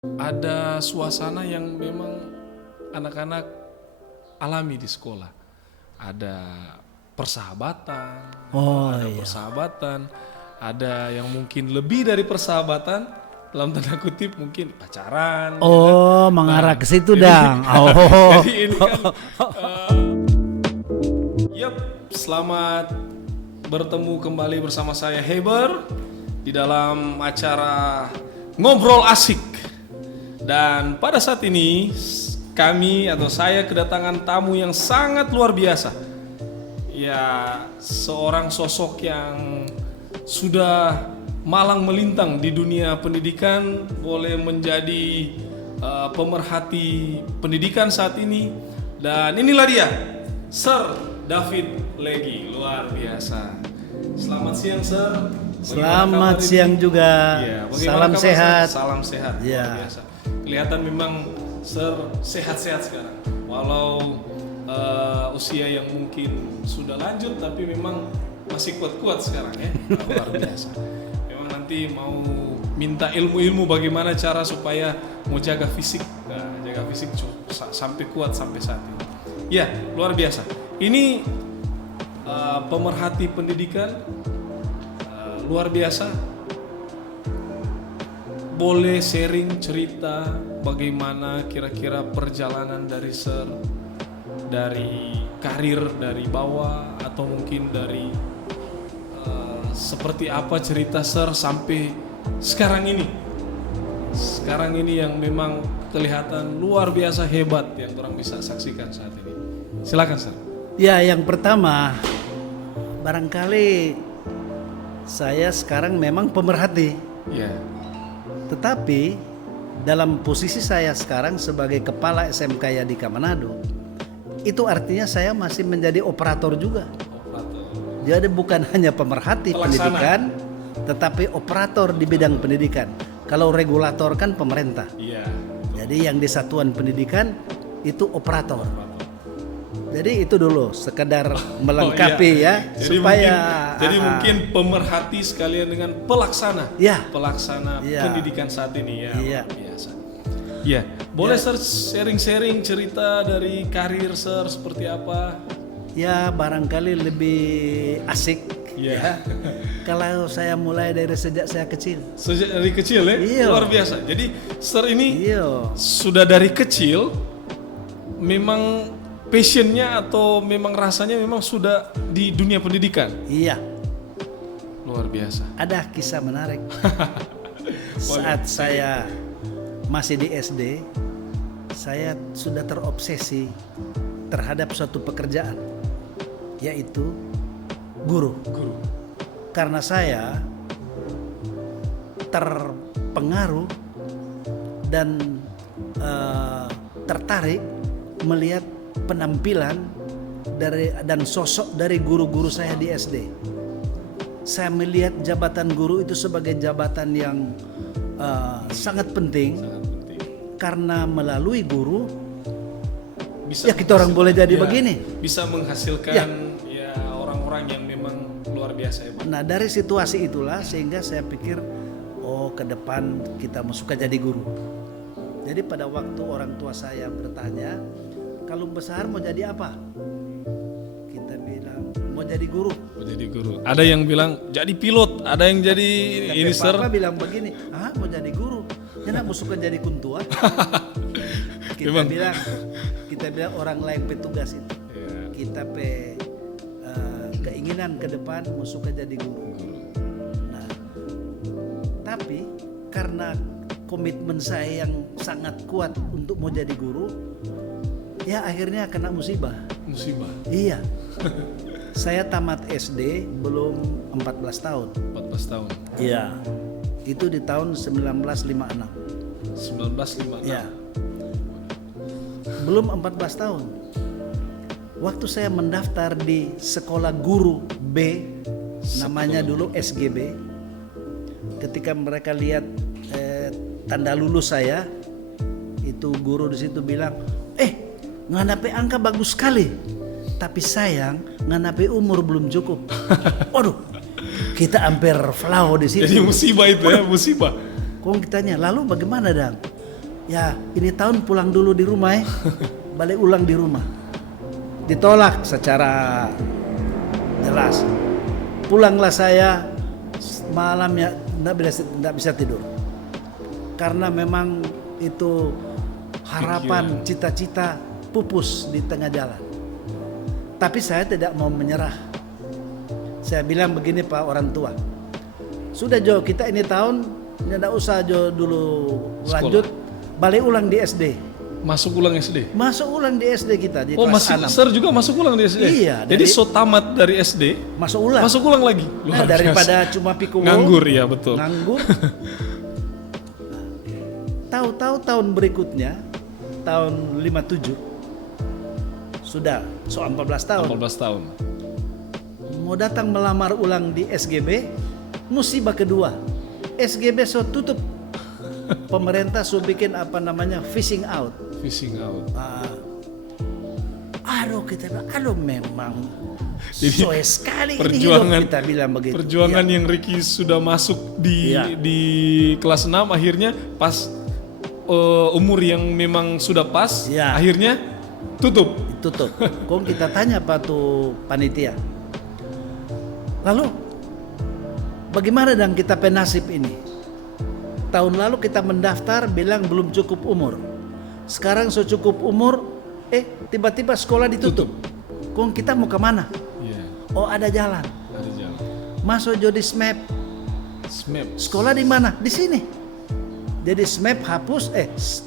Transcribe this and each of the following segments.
Ada suasana yang memang anak-anak alami di sekolah. Ada persahabatan, Oh ada iya. persahabatan, ada yang mungkin lebih dari persahabatan, dalam tanda kutip mungkin pacaran. Ya kan? Oh, mengarah ke situ jadi, dang. Oh. jadi ini kan, yep, selamat bertemu kembali bersama saya Heber di dalam acara Ngobrol Asik. Dan pada saat ini kami atau saya kedatangan tamu yang sangat luar biasa. Ya, seorang sosok yang sudah malang melintang di dunia pendidikan, boleh menjadi pemerhati pendidikan saat ini. Dan inilah dia, Sir David Leggy, luar biasa. Selamat siang, Sir. Bagaimana Selamat kabar siang ini? juga. Ya, bagaimana Salam kabar, sehat. Sir? Salam sehat, Ya. luar biasa. Kelihatan memang Sir sehat-sehat sekarang. Walau usia yang mungkin sudah lanjut, tapi memang masih kuat-kuat sekarang ya. Luar biasa. Memang nanti mau minta ilmu-ilmu bagaimana cara supaya mau jaga fisik, jaga fisik sampai kuat sampai saat ini. Ya, luar biasa. Ini pemerhati pendidikan luar biasa. Boleh sharing cerita bagaimana kira-kira perjalanan dari Sir, dari karir dari bawah, atau mungkin dari seperti apa cerita Sir sampai sekarang ini. Sekarang ini yang memang kelihatan luar biasa hebat yang orang bisa saksikan saat ini. Silakan Sir. Ya, yang pertama, barangkali saya sekarang memang pemerhati. Ya. Tetapi dalam posisi saya sekarang sebagai kepala SMK Yadika Manado, itu artinya saya masih menjadi operator juga. Jadi bukan hanya pemerhati Pelaksana. pendidikan, tetapi operator di bidang pendidikan. Kalau regulator kan pemerintah. Iya. Jadi yang di satuan pendidikan itu operator. Jadi itu dulu sekedar melengkapi ya, Jadi supaya mungkin pemerhati sekalian dengan pelaksana. Ya. Pelaksana Ya. pendidikan saat ini ya. Iya. Luar biasa. Ya, boleh Sir sharing-sharing cerita dari karir Sir seperti apa? ya barangkali lebih asik Iya. ya. Kalau saya mulai dari sejak saya kecil. Sejak dari kecil ya, Iya. luar biasa. Jadi Sir ini Iya. sudah dari kecil memang passionnya atau memang rasanya memang sudah di dunia pendidikan. Iya. Luar biasa. Ada kisah menarik. Saat saya masih di SD, saya sudah terobsesi terhadap suatu pekerjaan, yaitu guru. Guru. Karena saya terpengaruh dan tertarik melihat penampilan dan sosok dari guru-guru saya di SD. Saya melihat jabatan guru itu sebagai jabatan yang sangat penting, Sangat penting. karena melalui guru Bisa ya kita orang boleh jadi ya, begini. Bisa menghasilkan ya orang-orang yang memang luar biasa ya, Pak. Nah, dari situasi itulah sehingga saya pikir, oh, ke depan kita mau suka jadi guru. Jadi pada waktu orang tua saya bertanya, kalau besar mau jadi apa? Kita bilang mau jadi guru. Mau jadi guru. Ada yang bilang jadi pilot, ada yang jadi ini Sir. Papa bilang begini, mau jadi guru. Jangan mau suka jadi kuntua. Memang. kita bilang orang lain petugas itu. Ya. Kita keinginan ke depan mau suka jadi guru. Nah, tapi karena komitmen saya yang sangat kuat untuk mau jadi guru, ya akhirnya kena musibah. Musibah. Iya. Saya tamat SD belum 14 tahun. 14 tahun. Iya. Itu di tahun 1956. 1956. Ya. Belum 14 tahun. Waktu saya mendaftar di sekolah guru B, namanya dulu SGB. Ketika mereka lihat tanda lulus saya, itu guru di situ bilang, nganape angka bagus sekali, tapi sayang nganape umur belum cukup. Waduh, kita hampir flau di situ. Jadi musibah itu ya, musibah. Kong ditanya, lalu bagaimana dang? Ya, ini tahun pulang dulu di rumah ya. Balik ulang di rumah. Ditolak secara jelas. Pulanglah saya malamnya enggak bisa tidur. Karena memang itu harapan, cita-cita pupus di tengah jalan. Tapi saya tidak mau menyerah. Saya bilang begini Pak orang tua. Sudah Jo, kita ini tahun tidak usah Jo dulu lanjut. Balik ulang di SD. Masuk ulang SD. Masuk ulang di SD kita di Oh, kelas masih 6. Sir juga masuk ulang di SD. Iya, Jadi so tamat dari SD, Masuk ulang. masuk ulang lagi. Nah, Luar daripada biasa. cuma pikul. Nganggur ya, betul. Nganggur. Tahu-tahu tahun berikutnya, tahun 57 sudah so 14 tahun. 14 tahun. Mau datang melamar ulang di SGB, musibah kedua. SGB so tutup. Pemerintah so bikin apa namanya phasing out. Fishing out. Aduh kita bilang, aduh memang Jadi, soe sekali ini perjuangan hidup, kita bilang begitu. Perjuangan Iya. yang Ricky sudah masuk Iya. di kelas 6 akhirnya pas umur yang memang sudah pas, Iya. akhirnya tutup. Tutup. Kong kita tanya Pak tuh panitia. Lalu bagaimana dan kita penasib ini? Tahun lalu kita mendaftar bilang belum cukup umur. Sekarang so cukup umur, tiba-tiba sekolah ditutup. Kong kita mau kemana? Iya, Oh ada jalan. ada jalan. Masuk jadi SMAP. SMAP. Sekolah di mana? Di sini. Jadi SMAP hapus,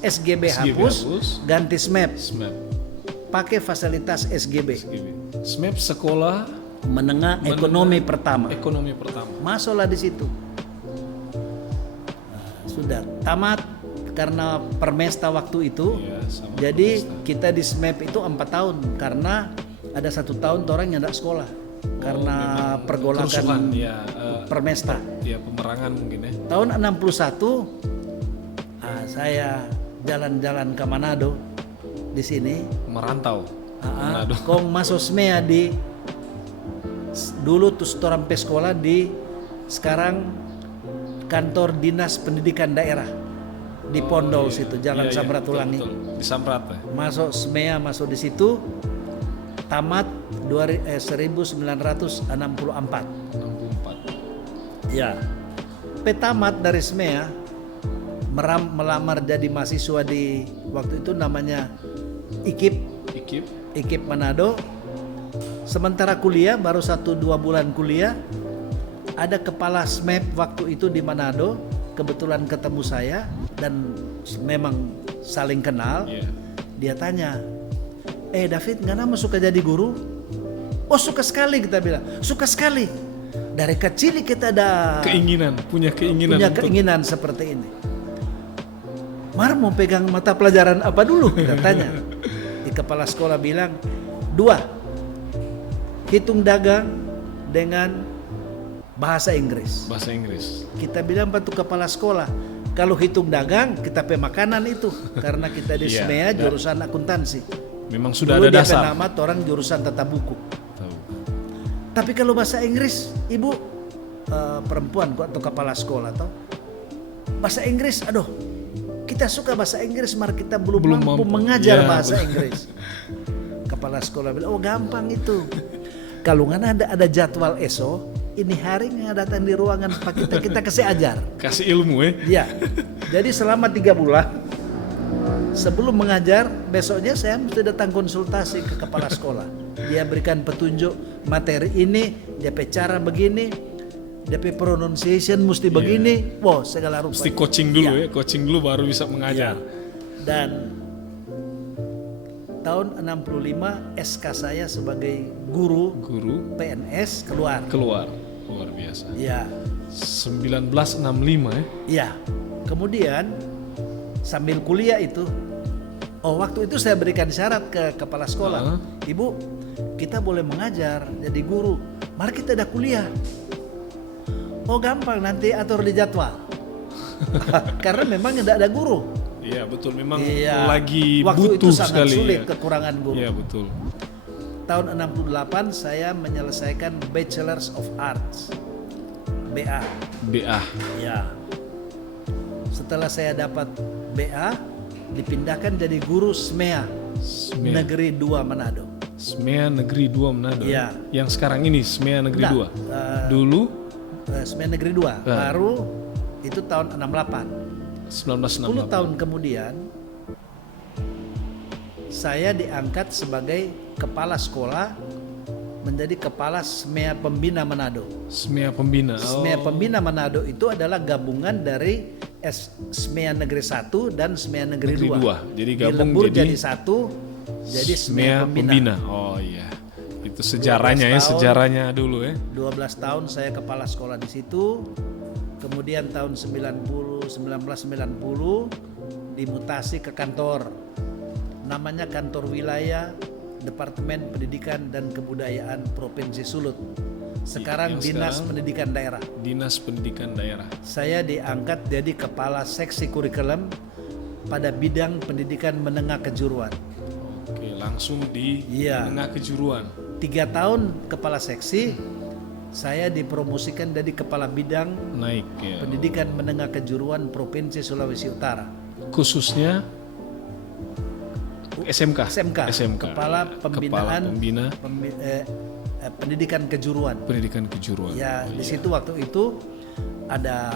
SGB hapus, ganti SMAP. SMAP. Pakai fasilitas SGB. SMAP sekolah Menengah ekonomi pertama. ekonomi pertama. Masuklah di situ. Sudah tamat karena permesta waktu itu. Iya, sama Jadi permesta. kita di SMAP itu 4 tahun karena ada 1 tahun orang yang tidak sekolah karena memang pergolakan kerusuhan, ya, permesta. ya pemerangan mungkin ya. Tahun 61 saya jalan-jalan ke Manado di sini. Merantau. Manado. Kong masuk SMEA di dulu tuh orang sekolah di sekarang kantor dinas pendidikan daerah di Pondol situ Jalan Iya, Samratulangi. betul. Di Samrat ya. Masuk SMEA masuk di situ tamat 1964. 64. Ya. Petamat dari SMEA melamar jadi mahasiswa di waktu itu namanya IKIP Manado. Sementara kuliah baru 1-2 bulan kuliah, ada kepala SMAP waktu itu di Manado kebetulan ketemu saya dan memang saling kenal. Iya. Dia tanya, David nggak nama suka jadi guru? Oh suka sekali, kita bilang suka sekali. Dari kecil kita ada Punya keinginan untuk keinginan seperti ini. Mar mau pegang mata pelajaran apa dulu? Kita tanya. Di kepala sekolah bilang 2, hitung dagang dengan bahasa Inggris. bahasa Inggris. Kita bilang Pak tuh kepala sekolah, kalau hitung dagang kita pemakanan itu karena kita di Iya, SMEA jurusan akuntansi. Memang sudah Dulu ada dia dasar. penamat orang jurusan tata buku. Tahu. Tapi kalau bahasa Inggris, ibu perempuan kok atau kepala sekolah atau bahasa Inggris, aduh kita suka bahasa Inggris, mar kita belum mampu mengajar Ya, bahasa betul. Inggris. Kepala sekolah bilang, oh gampang itu. Kalau nggak ada jadwal ESO, ini hari nggak datang di ruangan Pak kita kasih ajar. Kasih ilmu Ya, jadi selama 3 bulan sebelum mengajar, besoknya saya mesti datang konsultasi ke kepala sekolah. Dia berikan petunjuk materi ini, dia cara begini, dia pronunciation mesti begini, wow segala rupa. Mesti coaching dulu coaching dulu baru bisa mengajar. Dan tahun 65 SK saya sebagai guru PNS keluar. Luar biasa. Ya. 1965 Ya. Kemudian sambil kuliah itu, waktu itu saya berikan syarat ke kepala sekolah. Ibu, kita boleh mengajar jadi guru. Mari kita ada kuliah. Oh gampang, nanti atur di jadwal. Karena memang tidak ada guru. Iya betul, memang Iya. lagi Waktu butuh itu sangat sekali. sulit kekurangan guru. Iya betul. Tahun 68 saya menyelesaikan Bachelors of Arts, BA. BA. Ya. Setelah saya dapat BA, dipindahkan jadi guru SMEA Negeri 2 Manado. SMEA Negeri 2 Manado. Iya. Yang sekarang ini SMEA Negeri Enggak, 2. Dulu SMEA Negeri 2 baru itu tahun 68. 10 1968. tahun kemudian saya diangkat sebagai kepala sekolah menjadi kepala SMEA Pembina Manado. SMEA Pembina. SMEA Pembina Manado itu adalah gabungan dari SMEA Negeri 1 dan SMEA Negeri 2. Jadi gabung Dilebur jadi jadi satu, jadi SMEA SMEA Pembina. Pembina. Oh iya. Itu sejarahnya ya, 12 tahun. sejarahnya dulu ya. 12 tahun saya kepala sekolah di situ. Kemudian tahun 1990 dimutasi ke kantor. Namanya Kantor Wilayah Departemen Pendidikan dan Kebudayaan Provinsi Sulut. Sekarang Yang Dinas sekarang Pendidikan Daerah. Dinas Pendidikan Daerah. Saya diangkat jadi kepala seksi kurikulum pada bidang pendidikan menengah kejuruan. Oke, langsung di Iya. menengah kejuruan. 3 tahun kepala seksi, saya dipromosikan jadi kepala bidang Naik ya. pendidikan menengah kejuruan Provinsi Sulawesi Utara. Khususnya SMK. Kepala Pembinaan Pembina Pendidikan Kejuruan. Pendidikan Kejuruan. Ya, di situ waktu itu ada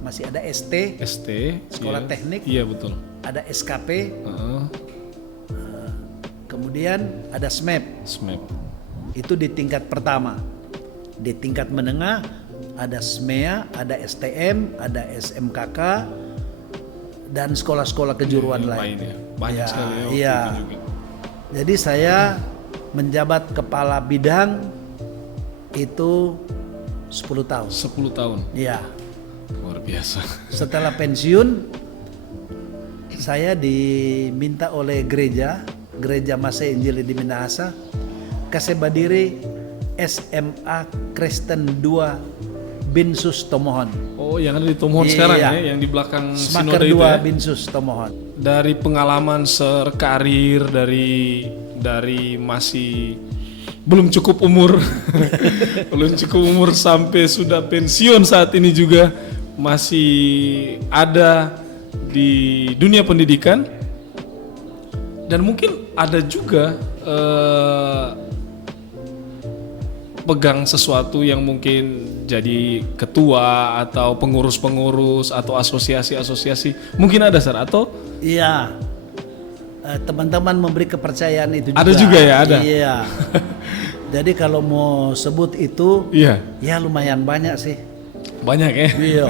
masih ada ST, ST. Sekolah iya. Teknik. Iya betul. ada SKP, Heeh. kemudian ada SMEP. SMEP. Itu di tingkat pertama. Di tingkat menengah ada SMEA, ada STM, ada SMKK, dan sekolah-sekolah kejuruan Yang lain. ya. Banyak Ya, sekali ya waktu iya. itu juga. Jadi saya menjabat kepala bidang itu 10 tahun. 10 tahun. Ya, Luar biasa. setelah pensiun saya diminta oleh gereja Masih Injili di Minahasa kasih badiri SMA Kristen 2 Binsus Tomohon. Oh, yang ada di Tomohon Iya. sekarang ya, yang di belakang Smaker sinode itu 2 ya. Binsus Tomohon. Dari pengalaman serkarir dari masih belum cukup umur belum cukup umur sampai sudah pensiun saat ini juga masih ada di dunia pendidikan, dan mungkin ada juga pegang sesuatu yang mungkin jadi ketua atau pengurus-pengurus atau asosiasi-asosiasi mungkin ada Sar, atau Iya. Teman-teman memberi kepercayaan itu juga. Ada juga ya, ada. Iya. Jadi kalau mau sebut itu, iya ya lumayan banyak sih. banyak ya. Iya.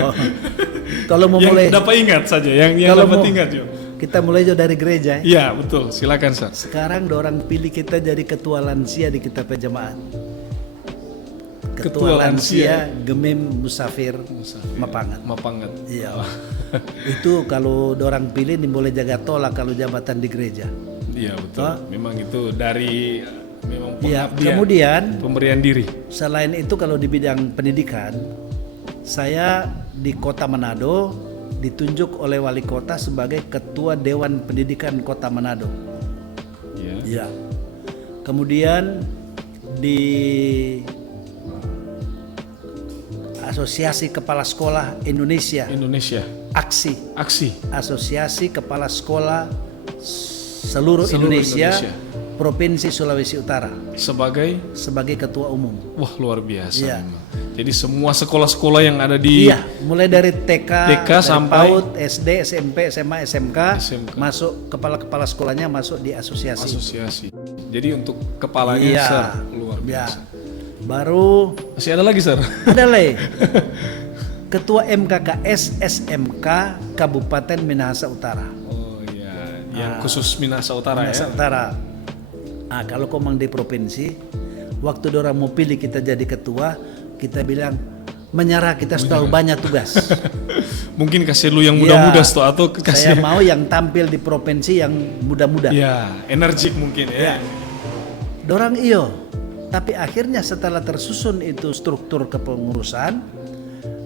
Kalau mau Yang mulai, dapat ingat saja, yang kalau dapat mau- ingat yuk. kita mulai jauh dari gereja. Iya betul, silakan Sar. Sekarang orang pilih kita jadi ketua lansia di kita jemaat. Ketua Ketua lansia. lansia Gemim Musafir Mapangat. Mapangat. Iya. Itu kalau orang pilih nih boleh jaga tolak kalau jabatan di gereja. Iya betul. Hah? Memang itu dari memang Iya. pengabdian, Kemudian pemberian diri. selain itu kalau di bidang pendidikan, saya di Kota Manado ditunjuk oleh wali kota sebagai Ketua Dewan Pendidikan Kota Manado. Iya. Ya. Kemudian di Asosiasi Kepala Sekolah Indonesia, Indonesia. AKSI, Aksi. Asosiasi Kepala Sekolah seluruh Indonesia, Provinsi Sulawesi Utara Sebagai sebagai ketua umum. wah luar biasa Iya. memang. Jadi semua sekolah-sekolah yang ada di Iya, mulai dari TK, dari sampai PAUD, SD, SMP, SMA, SMK, SMK. masuk kepala-kepala sekolahnya masuk di asosiasi. asosiasi. Jadi untuk kepalanya Iya. Sar, luar Ya. biasa. Baru Masih ada lagi Sar? ada lagi Ketua MKKS SMK Kabupaten Minahasa Utara. Oh iya, yang khusus Minahasa Utara Minahasa ya. Utara. Nah, kalau komang di provinsi, waktu orang mau pilih kita jadi ketua, kita bilang menyerah, kita sudah banyak tugas. Mungkin kasih lu yang Iya. muda-muda tuh atau Saya kasih mau yang tampil di provinsi yang muda-muda. ya, energik mungkin ya. Dorang iyo, tapi akhirnya setelah tersusun itu struktur kepengurusan,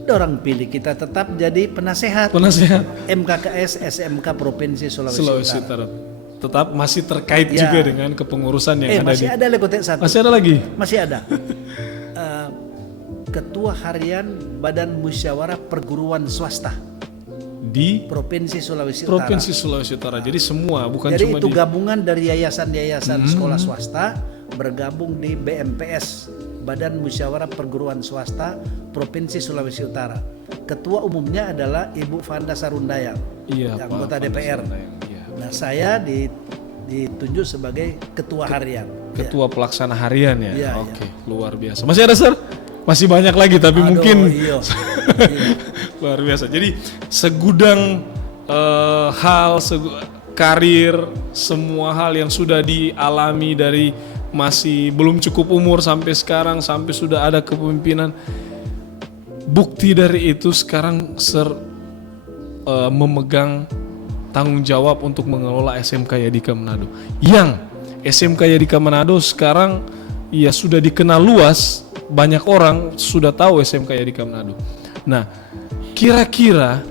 dorang pilih kita tetap jadi penasehat Penasehat MKKS SMK Provinsi Sulawesi Sulawesi Utara. Utara. Tetap masih terkait Ya. juga dengan kepengurusan yang ada Masih di. ada lekotek satu. Masih ada lagi. Masih ada. Ketua Harian Badan Musyawarah Perguruan Swasta Di Provinsi Sulawesi Utara. Provinsi Sulawesi Utara. Jadi semua, bukan Jadi cuma itu di gabungan dari yayasan-yayasan sekolah swasta bergabung di BMPS, Badan Musyawarah Perguruan Swasta Provinsi Sulawesi Utara. Ketua umumnya adalah Ibu Fanda Sarundayang, Iya, Pak anggota Fanda DPR. Sarundayang, iya. Nah, saya ditunjuk sebagai ketua harian. Ketua pelaksana harian ya. Iya, Oke, luar biasa. Masih ada, Sir? Masih banyak lagi tapi Aduh, mungkin iya. luar biasa. Jadi segudang karir, semua hal yang sudah dialami dari masih belum cukup umur sampai sekarang, sampai sudah ada kepemimpinan. Bukti dari itu sekarang Sir memegang tanggung jawab untuk mengelola SMK Yadika Manado. Yang SMK Yadika Manado sekarang ya sudah dikenal luas, banyak orang sudah tahu SMK Yadika Manado. Nah, kira-kira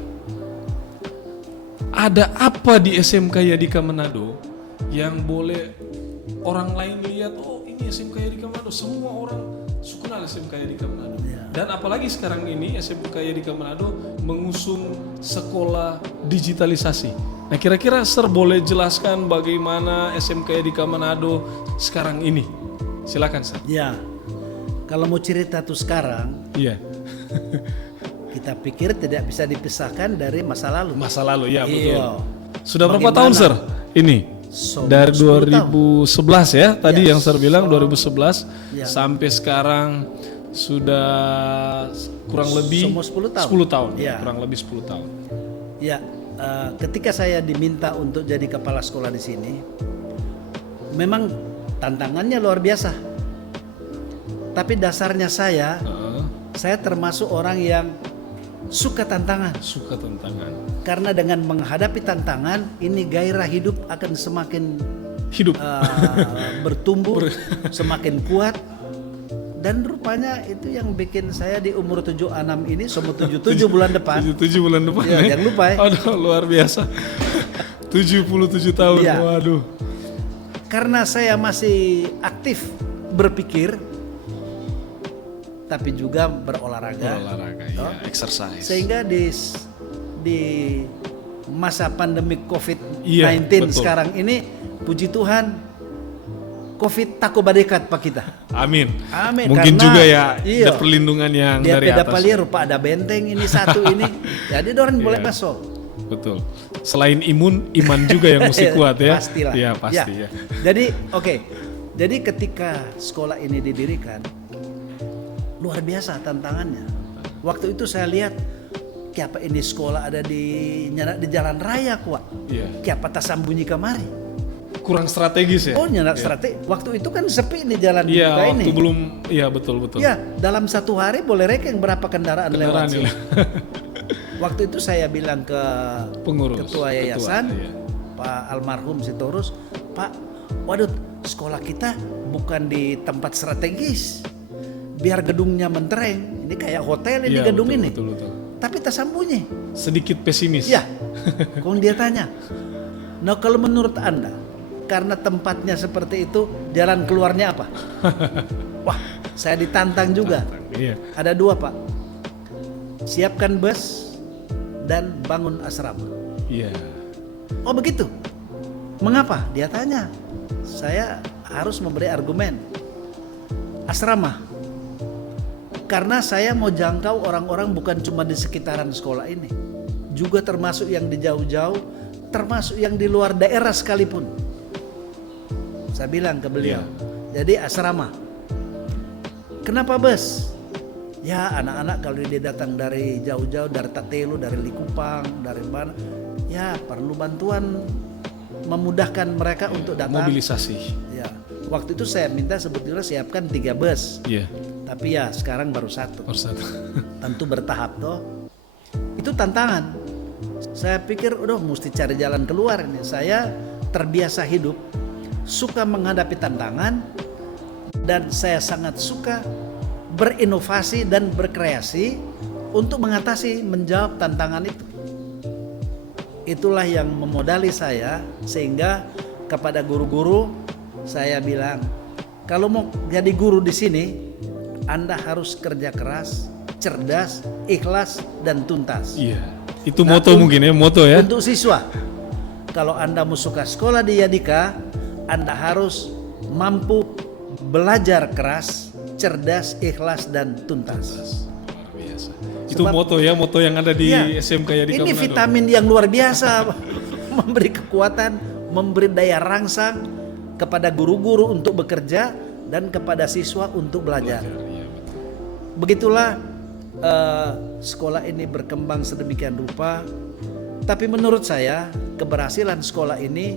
ada apa di SMK Yadika Manado yang boleh orang lain lihat, oh ini SMK Yadika Manado, semua orang suka kenal SMK Yadika Manado. Dan apalagi sekarang ini SMK Yadika Manado mengusung sekolah digitalisasi. Nah, kira-kira Sir boleh jelaskan bagaimana SMK Yadika Manado sekarang ini? Silakan, Sir. Ya, kalau mau cerita tuh sekarang, Iya. kita pikir tidak bisa dipisahkan dari masa lalu. Masa lalu, ya betul. Iya. Sudah berapa Bagaimana? tahun, Sir? Ini dari 10 2011 ya, tadi Yes. yang Sir bilang 2011 Ya. sampai sekarang sudah kurang lebih Semua 10 tahun. 10 tahun. Ya. Kurang lebih 10 tahun. Ya, ketika saya diminta untuk jadi kepala sekolah di sini, memang tantangannya luar biasa. Tapi dasarnya saya termasuk orang yang suka tantangan. Suka tantangan. Karena dengan menghadapi tantangan, ini gairah hidup akan semakin Hidup. bertumbuh, semakin kuat. Dan rupanya itu yang bikin saya di umur 76 ini, semua 77 bulan depan. 77 bulan depan Ya, jangan lupa ya. Aduh, luar biasa. 77 tahun. Iya. Waduh. Karena saya masih aktif berpikir, tapi juga berolahraga. Olahraga, ya, exercise. Sehingga di masa pandemi COVID-19 Iya, betul. sekarang ini, puji Tuhan, COVID tak badekat pak kita. Amin. Amin. Mungkin Karena, juga ya iya, ada perlindungan yang dia dari beda atas. palir, rupa ada benteng ini satu ini. Jadi orang boleh Iya. masuk. Betul. Selain iman juga yang mesti kuat ya. Pastilah. Iya, pasti ya. Jadi oke. Jadi ketika sekolah ini didirikan, luar biasa tantangannya. Waktu itu saya lihat, kiapa ini sekolah ada di jalan raya kuat. Iya. Kiapa tak sambunyi kamari. Kurang strategis ya. Oh nyanak strategi. Waktu itu kan sepi nih jalan Iya, dibuka ini. waktu belum. Iya, betul. Ya, dalam satu hari boleh rekeng berapa kendaraan lewat sini. ya. Waktu itu saya bilang ke Pengurus. ketua yayasan, iya. Pak almarhum Sitorus, Pak, waduh sekolah kita bukan di tempat strategis, biar gedungnya mentereng, ini kayak hotel ini Iya, gedung betul, ini, Betul. tapi tak sambunyi. Sedikit pesimis. Ya, kalau dia tanya, nah kalau menurut Anda, karena tempatnya seperti itu, jalan keluarnya apa? Wah, saya ditantang juga. Iya. Ada dua Pak, siapkan bus dan bangun asrama. Iya. Oh begitu. Mengapa? Dia tanya. Saya harus memberi argumen. Asrama. Karena saya mau jangkau orang-orang bukan cuma di sekitaran sekolah ini. Juga termasuk yang di jauh-jauh, termasuk yang di luar daerah sekalipun. Saya bilang ke beliau. Jadi asrama. Kenapa bus? Ya anak-anak kalau dia datang dari jauh-jauh, dari Tatelu, dari Likupang, dari mana, ya perlu bantuan memudahkan mereka untuk datang. Mobilisasi. Ya, waktu itu saya minta sebetulnya siapkan 3 bus, Iya. tapi ya sekarang baru 1. Harus satu. Tentu bertahap toh. Itu tantangan. Saya pikir, udah mesti cari jalan keluar ini. Saya terbiasa hidup, suka menghadapi tantangan, dan saya sangat suka berinovasi dan berkreasi untuk mengatasi, menjawab tantangan itu. Itulah yang memodali saya, sehingga kepada guru-guru saya bilang, kalau mau jadi guru di sini, Anda harus kerja keras, cerdas, ikhlas, dan tuntas. Iya. Itu moto mungkin ya, moto ya. Untuk siswa, kalau Anda mau suka sekolah di Yadika, Anda harus mampu belajar keras, cerdas, ikhlas, dan tuntas. Luar biasa. Itu moto ya, moto yang ada di SMK Yadika Ini Manado. vitamin yang luar biasa, memberi kekuatan, memberi daya rangsang kepada guru-guru untuk bekerja dan kepada siswa untuk belajar. Iya, betul. Begitulah sekolah ini berkembang sedemikian rupa. Tapi menurut saya keberhasilan sekolah ini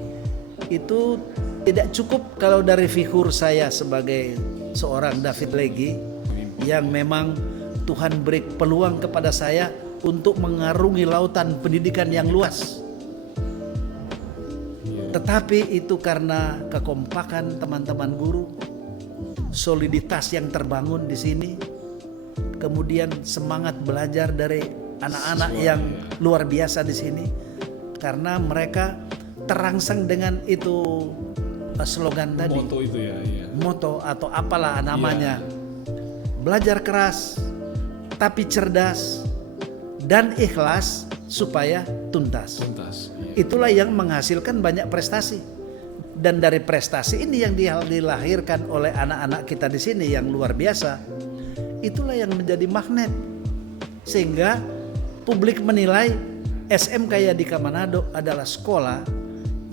itu tidak cukup kalau dari figur saya sebagai seorang David Legi yang memang Tuhan beri peluang kepada saya untuk mengarungi lautan pendidikan yang luas. Tetapi itu karena kekompakan teman-teman guru, soliditas yang terbangun di sini, kemudian semangat belajar dari anak-anak yang luar biasa di sini, karena mereka terangsang dengan itu slogan tadi, Moto itu ya. Iya. moto atau apalah namanya, belajar keras tapi cerdas dan ikhlas supaya tuntas. Tuntas. Iya. Itulah yang menghasilkan banyak prestasi. Dan dari prestasi ini yang dilahirkan oleh anak-anak kita di sini yang luar biasa, itulah yang menjadi magnet. Sehingga publik menilai SMK Yadika Manado adalah sekolah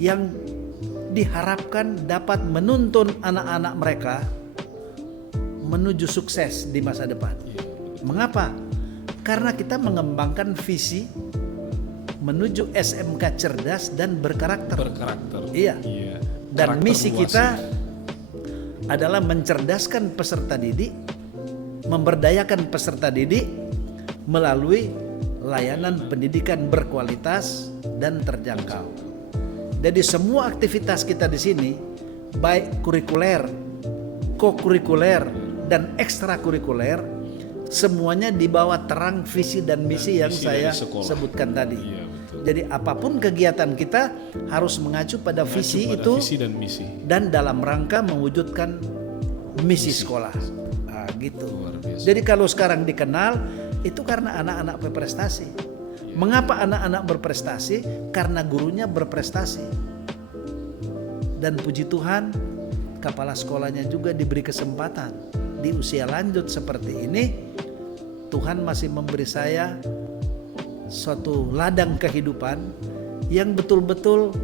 yang diharapkan dapat menuntun anak-anak mereka menuju sukses di masa depan. Mengapa? Karena kita mengembangkan visi menuju SMK cerdas dan berkarakter. Berkarakter. Iya. Dan Karakter misi luas kita ya. adalah mencerdaskan peserta didik, memberdayakan peserta didik melalui layanan pendidikan berkualitas dan terjangkau. Jadi semua aktivitas kita di sini, baik kurikuler, kokurikuler, dan ekstrakurikuler, semuanya di bawah terang visi dan misi yang misi saya dari sekolah. sebutkan tadi. Iya, betul. Jadi apapun kegiatan kita harus mengacu pada visi Pada itu visi dan misi. dan dalam rangka mewujudkan misi sekolah. Nah, gitu. Luar biasa. Jadi kalau sekarang dikenal itu karena anak-anak berprestasi. Mengapa anak-anak berprestasi? Karena gurunya berprestasi. Dan puji Tuhan, kepala sekolahnya juga diberi kesempatan di usia lanjut seperti ini. Tuhan masih memberi saya suatu ladang kehidupan yang betul-betul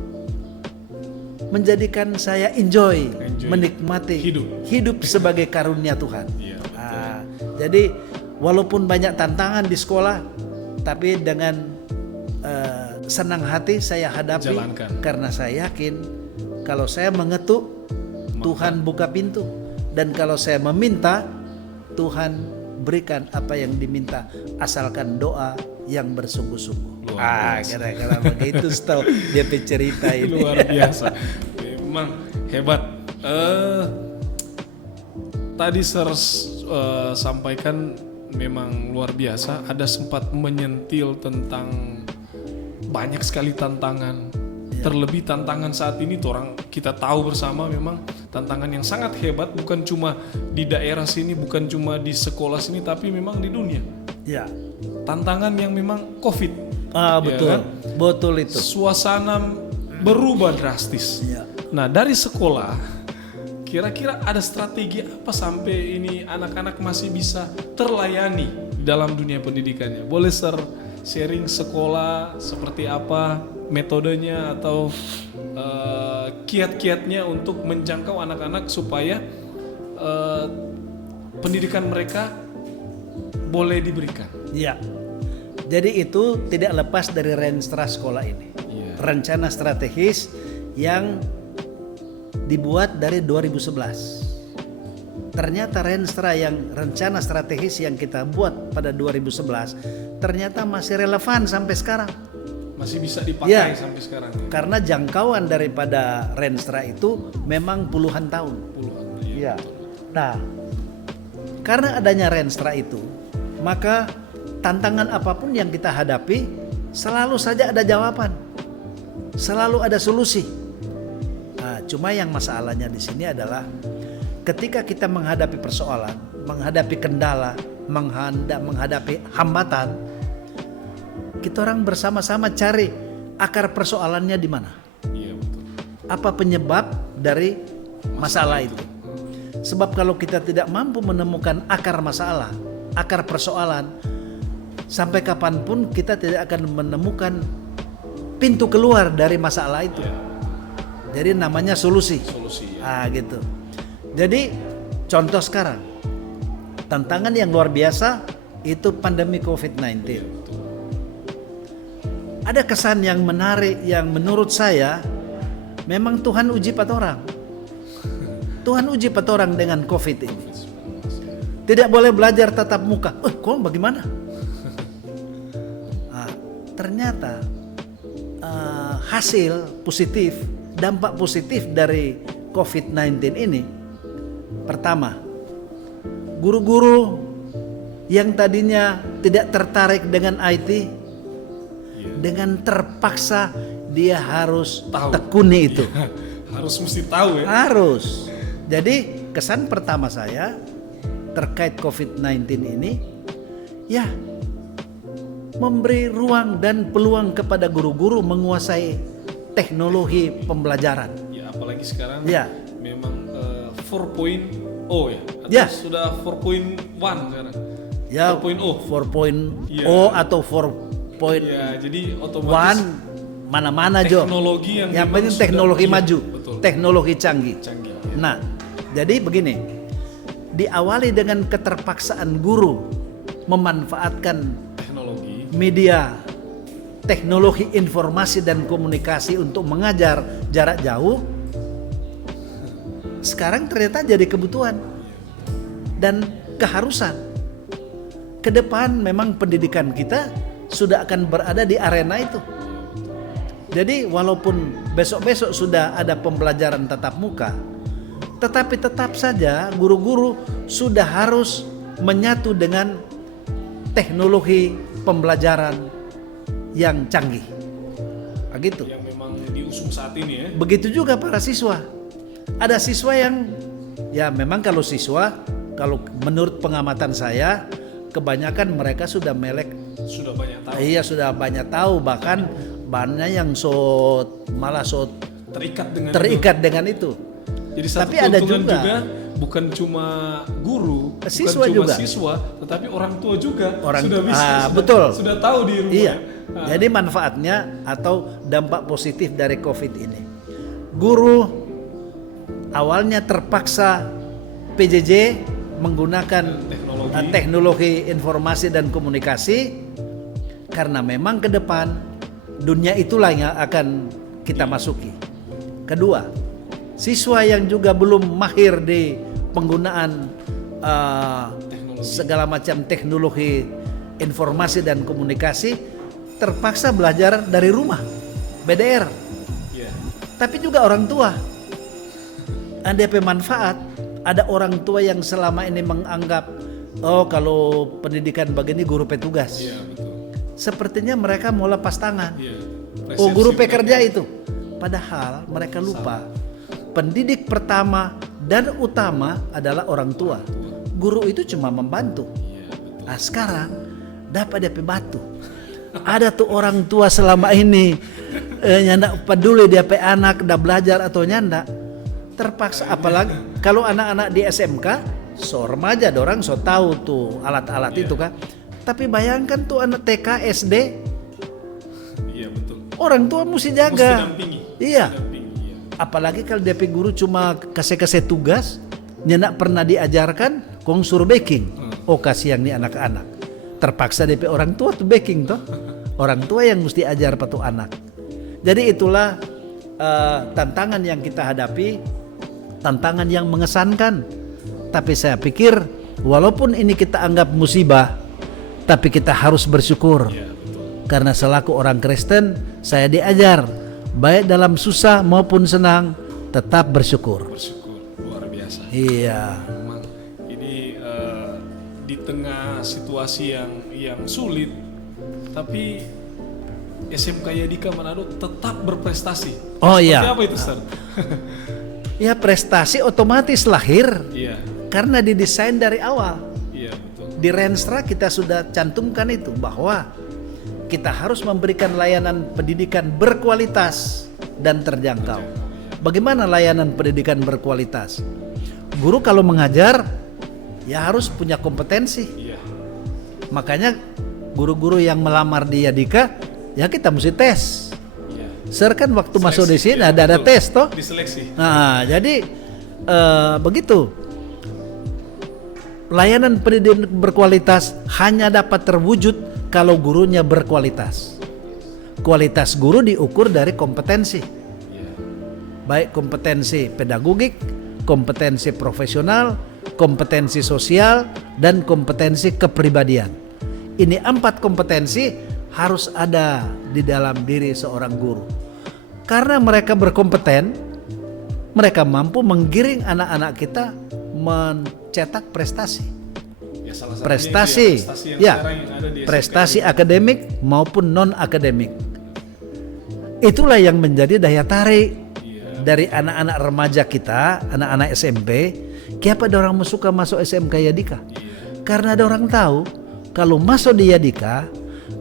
menjadikan saya enjoy menikmati hidup sebagai karunia Tuhan. Iya, betul. Nah, jadi walaupun banyak tantangan di sekolah, tapi dengan senang hati saya hadapi. Jalankan. Karena saya yakin kalau saya mengetuk, Tuhan buka pintu, dan kalau saya meminta, Tuhan berikan apa yang diminta, asalkan doa yang bersungguh-sungguh. Luar biasa. Kira-kira begitu setahu dia cerita ini. Luar biasa. Memang hebat. Tadi sampaikan memang luar biasa. Ada sempat menyentil tentang banyak sekali tantangan. Terlebih tantangan saat ini tuh orang kita tahu bersama memang tantangan yang sangat hebat, bukan cuma di daerah sini, bukan cuma di sekolah sini, tapi memang di dunia. Ya. Tantangan yang memang COVID. Betul. Ya kan? Betul itu. Suasana berubah drastis. Ya. Nah, dari sekolah kira-kira ada strategi apa sampai ini anak-anak masih bisa terlayani dalam dunia pendidikannya? Boleh sharing sekolah seperti apa metodenya atau kiat-kiatnya untuk menjangkau anak-anak supaya pendidikan mereka boleh diberikan. Ya. Jadi itu tidak lepas dari renstra sekolah ini. Iya. Rencana strategis yang dibuat dari 2011. Ternyata rencana strategis yang kita buat pada 2011 ternyata masih relevan sampai sekarang. Masih bisa dipakai Ya. sampai sekarang. Karena jangkauan daripada renstra itu memang puluhan tahun. Puluhan. Ya. Nah, karena adanya renstra itu, maka tantangan apapun yang kita hadapi selalu saja ada jawaban, selalu ada solusi. Nah, cuma yang masalahnya di sini adalah ketika kita menghadapi persoalan, menghadapi kendala, menghadapi hambatan, kita orang bersama-sama cari akar persoalannya di mana. Iya, betul. Apa penyebab dari masalah itu? Sebab kalau kita tidak mampu menemukan akar masalah, akar persoalan, sampai kapanpun kita tidak akan menemukan pintu keluar dari masalah itu. Iya. Jadi namanya solusi. Solusi. Ya. Gitu. Jadi contoh sekarang, tantangan yang luar biasa itu pandemi COVID-19. Iya, betul. Ada kesan yang menarik yang menurut saya memang Tuhan uji pat orang. Tuhan uji pat orang dengan COVID ini. Tidak boleh belajar tatap muka. Kok bagaimana? Nah, ternyata hasil positif, dampak positif dari COVID-19 ini, pertama, guru-guru yang tadinya tidak tertarik dengan IT, dengan terpaksa dia harus tekuni itu. Harus mesti tahu ya. Harus. Jadi kesan pertama saya terkait COVID-19 ini, ya memberi ruang dan peluang kepada guru-guru menguasai teknologi pembelajaran. Ya, apalagi sekarang Ya. memang 4.0 ya. Atau Ya. sudah 4.1 sekarang. Ya, 4.0. 4.0 Ya. atau 4.1 Ya, jadi otomatis mana-mana Jo. teknologi yang Yang memang penting sudah- teknologi iya, maju, betul. teknologi canggih. Canggih. Ya. Nah, jadi begini, diawali dengan keterpaksaan guru memanfaatkan Teknologi. media, teknologi informasi dan komunikasi untuk mengajar jarak jauh. Sekarang ternyata jadi kebutuhan dan keharusan. Ke depan memang pendidikan kita sudah akan berada di arena itu. Jadi walaupun besok-besok sudah ada pembelajaran tatap muka, tetapi tetap saja guru-guru sudah harus menyatu dengan teknologi pembelajaran yang canggih. Begitu. Yang memang diusung saat ini ya. Begitu juga para siswa. Ada siswa yang ya memang kalau menurut pengamatan saya kebanyakan mereka sudah melek. Sudah banyak tahu. Iya, sudah banyak tahu, bahkan banyak yang malah terikat dengan itu. Jadi satu Tapi ada keuntungan juga bukan cuma guru, Siswa bukan cuma juga. siswa, tetapi orang tua juga Orang- sudah bisa, betul. sudah tahu di rumah. Iya. Ya. Jadi manfaatnya atau dampak positif dari COVID ini. Guru awalnya terpaksa PJJ menggunakan teknologi informasi dan komunikasi karena memang ke depan dunia itulah yang akan kita masuki. Kedua, siswa yang juga belum mahir di penggunaan segala macam teknologi informasi dan komunikasi terpaksa belajar dari rumah, BDR. Iya. Tapi juga orang tua. Ada manfaat. Ada orang tua yang selama ini menganggap, kalau pendidikan begini guru petugas. Iya, betul. Sepertinya mereka mau lepas tangan. Iya. Guru Persepsi pekerja itu. Padahal mereka lupa. Pendidik pertama dan utama adalah orang tua. Guru itu cuma membantu. Iya, betul. Nah sekarang dapat DP batu. Ada tuh orang tua selama ini nyanda peduli dia pe anak udah belajar atau nyanda. Terpaksa, apalagi kalau anak-anak di SMK, so remaja dorang so tahu tuh alat-alat itu kan. Tapi bayangkan tuh anak TK, SD, Iya, betul. orang tua mesti Mesti jaga. dampingi. Iya. Dampingi, iya. Apalagi kalau DP guru cuma kasih tugas, nyenak pernah diajarkan, kong suruh baking. Oh kasihan nih anak-anak. Terpaksa DP orang tua tuh baking toh. Orang tua yang mesti ajar patu anak. Jadi itulah tantangan yang kita hadapi, tantangan yang mengesankan. Tapi saya pikir walaupun ini kita anggap musibah, tapi kita harus bersyukur. Iya, betul. Karena selaku orang Kristen, saya diajar baik dalam susah maupun senang tetap bersyukur. Bersyukur luar biasa. Iya. Memang ini di tengah situasi yang sulit, tapi SMK Yadika Manado tetap berprestasi. Oh, Seperti iya. apa itu, Star? Ya prestasi otomatis lahir Iya. Karena didesain dari awal. Iya, betul. Di Renstra kita sudah cantumkan itu bahwa kita harus memberikan layanan pendidikan berkualitas dan terjangkau. Bagaimana layanan pendidikan berkualitas? Guru kalau mengajar ya harus punya kompetensi. Iya. Makanya guru-guru yang melamar di Yadika ya kita mesti tes. Iya. Sir kan waktu masuk di sini ya, ada betul. tes toh. Diseleksi. Nah, jadi begitu. Layanan pendidikan berkualitas hanya dapat terwujud kalau gurunya berkualitas. Kualitas guru diukur dari kompetensi. Iya. Baik kompetensi pedagogik, kompetensi profesional, kompetensi sosial, dan kompetensi kepribadian. Ini 4 kompetensi harus ada di dalam diri seorang guru. Karena mereka berkompeten, mereka mampu menggiring anak-anak kita mencetak prestasi. Ya, salah satunya Prestasi, itu yang ya, sekarang yang ada di SMK prestasi ini. akademik maupun non-akademik. Itulah yang menjadi daya tarik Iya. dari anak-anak remaja kita, anak-anak SMP. Kenapa ada orang suka masuk SMK Yadika? Iya. Karena ada orang tahu kalau masuk di Yadika,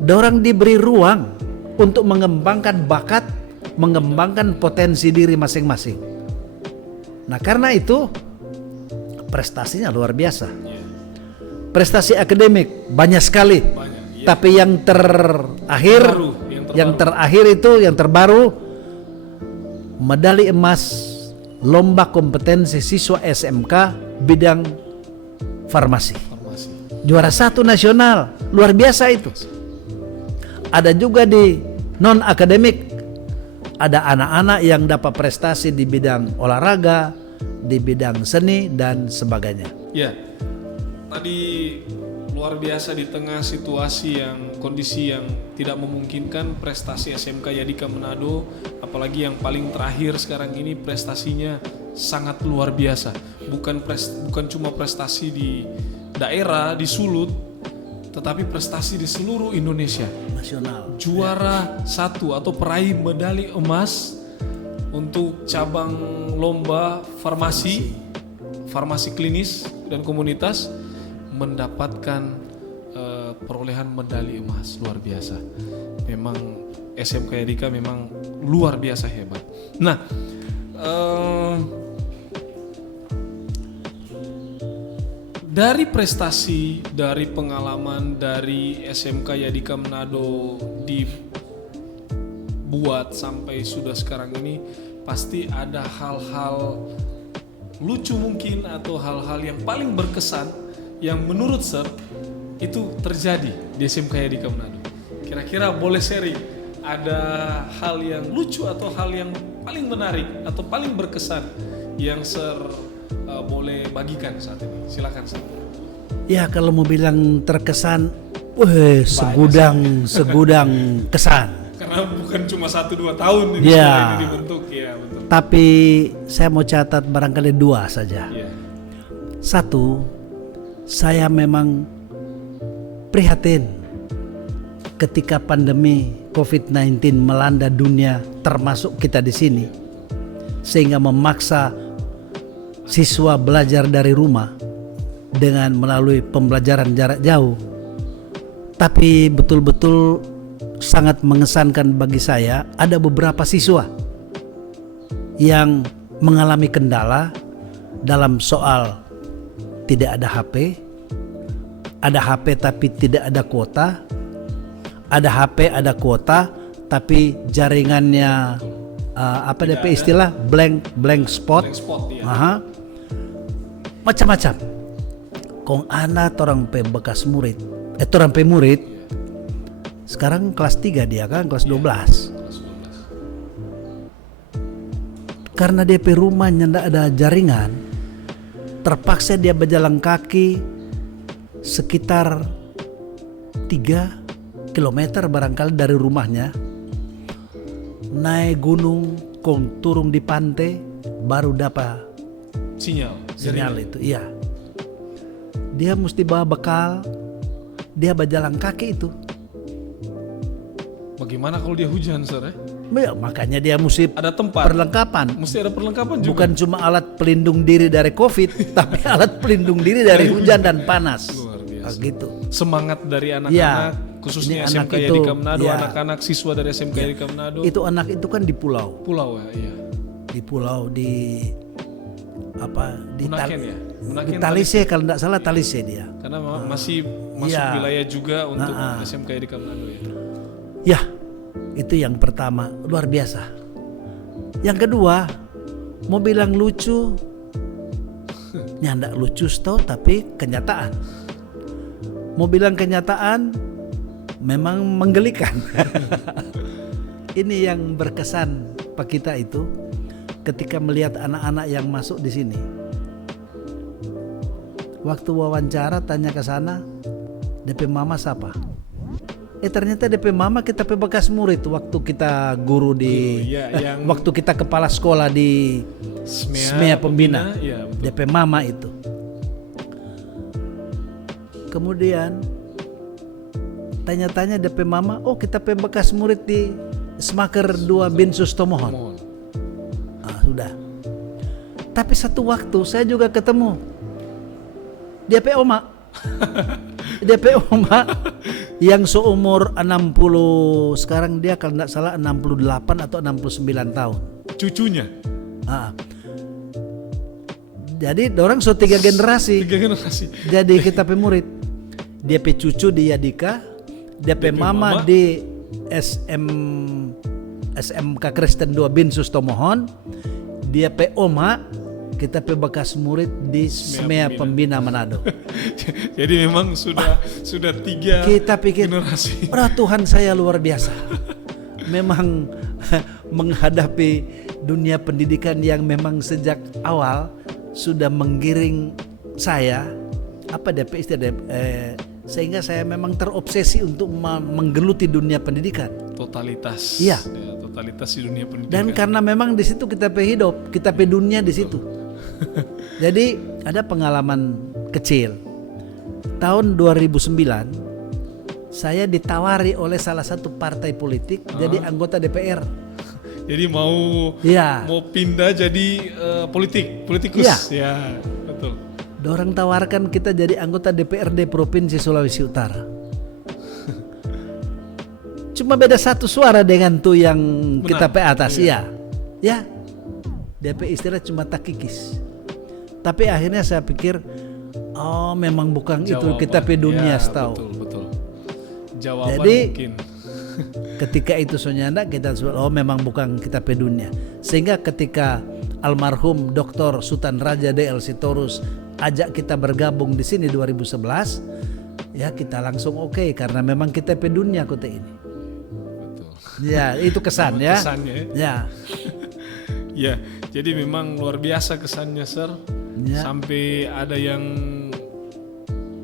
orang diberi ruang untuk mengembangkan bakat, mengembangkan potensi diri masing-masing. Nah, karena itu prestasinya luar biasa. Iya. Prestasi akademik banyak sekali. Banyak. Iya. Tapi yang terakhir, Yang terakhir itu yang terbaru medali emas lomba kompetensi siswa SMK bidang farmasi. Farmasi. Juara 1 nasional, luar biasa itu. Ada juga di non akademik, ada anak-anak yang dapat prestasi di bidang olahraga, di bidang seni dan sebagainya. Ya, tadi luar biasa di tengah situasi yang kondisi yang tidak memungkinkan prestasi SMK Yadika Manado, apalagi yang paling terakhir sekarang ini prestasinya sangat luar biasa. Bukan cuma prestasi di daerah di Sulut, tetapi prestasi di seluruh Indonesia. Nasional. Juara 1 atau peraih medali emas untuk cabang lomba farmasi klinis dan komunitas mendapatkan perolehan medali emas. Luar biasa. Memang SMK Yadika memang luar biasa hebat. Nah, dari prestasi, dari pengalaman dari SMK Yadika Manado dibuat sampai sudah sekarang ini, pasti ada hal-hal lucu mungkin atau hal-hal yang paling berkesan yang menurut Sir itu terjadi di SMK Yadika Manado. Kira-kira boleh sharing, ada hal yang lucu atau hal yang paling menarik atau paling berkesan yang Sir boleh bagikan saat ini. Silakan Sir. Ya kalau mau bilang terkesan, segudang kesan. Karena bukan cuma 1-2 tahun ini Ya. sekolah ini dibentuk, ya betul. Tapi saya mau catat barangkali 2 saja. Ya. 1, saya memang prihatin ketika pandemi COVID-19 melanda dunia, termasuk kita di sini, sehingga memaksa siswa belajar dari rumah dengan melalui pembelajaran jarak jauh. Tapi betul-betul sangat mengesankan bagi saya, ada beberapa siswa yang mengalami kendala dalam soal tidak ada HP, ada HP tapi tidak ada kuota, ada HP ada kuota tapi jaringannya DP istilah blank spot. Blank spot, ya. Aha. Macam-macam. Kong anak orang pe bekas murid, orang pe murid. Sekarang kelas 3 dia kan, kelas 12. Kelas 12. Karena DP rumahnya ndak ada jaringan, terpaksa dia berjalan kaki sekitar 3 kilometer barangkali dari rumahnya, naik gunung, kong turun di pantai, baru dapat Sinyal sinyal itu. Iya, dia mesti bawa bekal, dia berjalan kaki itu. Bagaimana kalau dia hujan, Sir? Ya, makanya dia mesti Ada tempat. perlengkapan. Mesti ada perlengkapan juga. Bukan cuma alat pelindung diri dari COVID, tapi alat pelindung diri dari hujan dan panas. Luar biasa. Gitu. Semangat dari anak-anak, Ya, khususnya ini SMK anak itu, Yadika Manado, ya. anak-anak siswa dari SMK Yadika Manado. Itu anak itu kan di pulau, Pulau ya, iya. di pulau di apa di Bunaken ya. di Bunaken Talise kalau tidak salah Talise dia. karena masih masuk Ya. wilayah juga untuk SMK Yadika Manado ya. Ya, itu yang pertama, luar biasa. Yang kedua, mau bilang lucu, ya enggak lucu tau, tapi kenyataan. Mau bilang kenyataan, memang menggelikan. Ini yang berkesan Pak kita itu, ketika melihat anak-anak yang masuk di sini. Waktu wawancara tanya ke sana, DP mama siapa? Ternyata DP mama kita bekas murid waktu kita guru di Iya, yang waktu kita kepala sekolah di SMEA Pembina. Iya, betul. DP mama itu. Kemudian tanya-tanya DP mama, oh kita bekas murid di Smaker 2 Binsus Tomohon. Mohon. Sudah. Tapi satu waktu saya juga ketemu DP Oma. DP Oma yang seumur 60, sekarang dia kalau tidak salah 68 atau 69 tahun. Cucunya. Jadi orang so 3 generasi. 3 generasi. Jadi kita pemurid. DP cucu di Yadika, DP mama di SMK Kristen 2 Binsus Tomohon, DP Oma kita bekas murid di SMEA Pembina Manado. Jadi memang sudah 3 Kita pikir, generasi. Tuhan saya luar biasa. Memang menghadapi dunia pendidikan yang memang sejak awal sudah menggiring saya, sehingga saya memang terobsesi untuk menggeluti dunia pendidikan. Totalitas. Iya. Ya, totalitas di dunia pendidikan. Dan karena memang di situ kita hidup, kita dunia di situ. Jadi ada pengalaman kecil. Tahun 2009 saya ditawari oleh salah satu partai politik jadi anggota DPR. Jadi mau pindah jadi politikus. Ya, betul. Dorang tawarkan kita jadi anggota DPRD Provinsi Sulawesi Utara. Cuma beda 1 suara dengan tuh yang Menang. kita atas. Iya. Ya. DP istilah cuma takikis. Tapi akhirnya saya pikir, memang bukan itu kita dunia tahu. Betul. Jawaban Jadi, mungkin. Ketika itu Sonyanda kita memang bukan kita dunia. Sehingga ketika almarhum Dr. Sultan Raja DL Sitorus ajak kita bergabung di sini 2011, ya kita langsung oke, karena memang kita dunia kota ini. Betul. Ya, itu kesan ya. Kesannya. Ya. Ya, jadi memang luar biasa kesannya, Sir. Ya. Sampai ada yang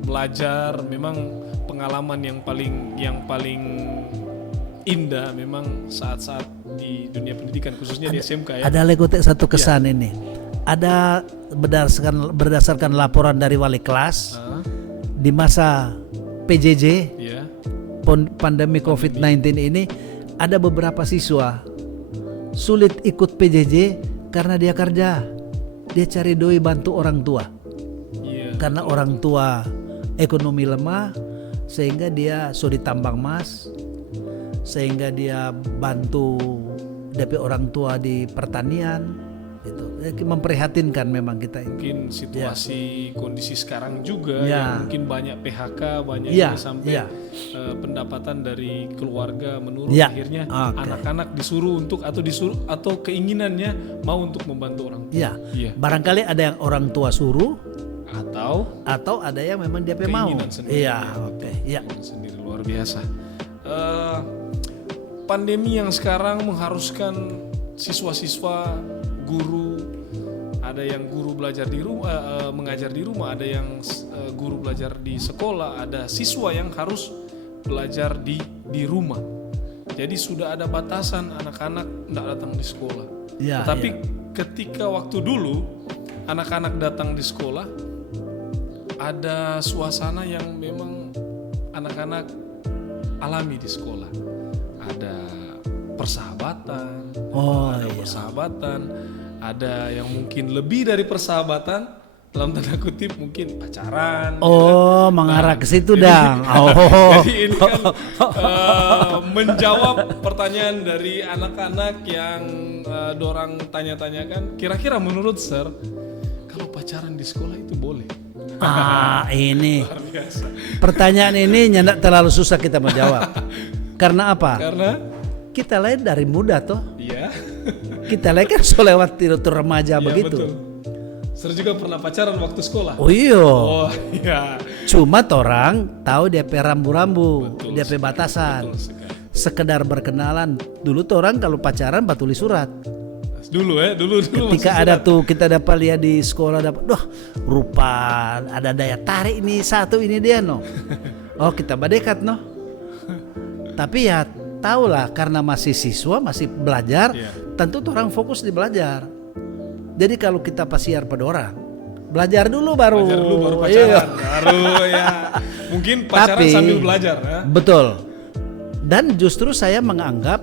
belajar, memang pengalaman yang paling indah memang saat-saat di dunia pendidikan, khususnya di SMK ya. Ada legotek satu kesan ini. Ada berdasarkan laporan dari wali kelas di masa PJJ, Ya. pandemi COVID-19 ini, ada beberapa siswa sulit ikut PJJ karena dia kerja. Dia cari doi bantu orang tua. Iya. Karena orang tua ekonomi lemah, sehingga dia sudah ditambang emas, sehingga dia bantu DP orang tua di pertanian. Itu memprihatinkan memang kita itu. Mungkin situasi kondisi sekarang juga Ya. yang mungkin banyak PHK, banyak Ya, yang sampai ya. Pendapatan dari keluarga menurun, Ya. akhirnya Oke. anak-anak disuruh atau keinginannya mau untuk membantu orang tua. Ya, Iya. barangkali ada yang orang tua suruh Atau ada yang memang dia mau. keinginan sendiri. Iya, oke. Iya. Keinginan sendiri luar biasa. Pandemi yang sekarang mengharuskan siswa-siswa, guru, ada yang guru belajar di rumah, mengajar di rumah, ada yang guru belajar di sekolah, ada siswa yang harus belajar di rumah. Jadi sudah ada batasan anak-anak tidak datang di sekolah. Ya, Tetapi ya. ketika waktu dulu anak-anak datang di sekolah, ada suasana yang memang anak-anak alami di sekolah. Ada persahabatan, Oh ada iya. persahabatan, ada yang mungkin lebih dari persahabatan, dalam tanda kutip mungkin pacaran. Oh, mengarah ke situ dang. Oh. Jadi ini kan menjawab pertanyaan dari anak-anak yang dorang tanya-tanyakan. Kira-kira menurut Sir, kalau pacaran di sekolah itu boleh? Ini Luar biasa. pertanyaan ini nyandak terlalu susah kita menjawab. Karena apa? Karena Kita lain dari muda toh. iya, Kita lain kan so lewat tidur remaja iya, begitu. betul. Sir juga pernah pacaran waktu sekolah. Oh iya. Oh iya, Cuma orang tahu DP rambu-rambu, Betul DP batasan. betul sekali. Sekedar berkenalan. Dulu orang kalau pacaran tulis surat. Dulu Ketika masih ada surat. tuh kita dapat lihat di sekolah dapat, doh rupa ada daya tarik nih satu ini dia no. Oh kita berdekat no. Tapi ya tahulah karena masih siswa masih belajar, Iya. tentu orang fokus di belajar. Jadi kalau kita pasiar pada orang, belajar dulu baru. Belajar dulu baru Iya. pacaran, baru ya mungkin pacaran Tapi- sambil belajar ya. Betul. Dan justru saya menganggap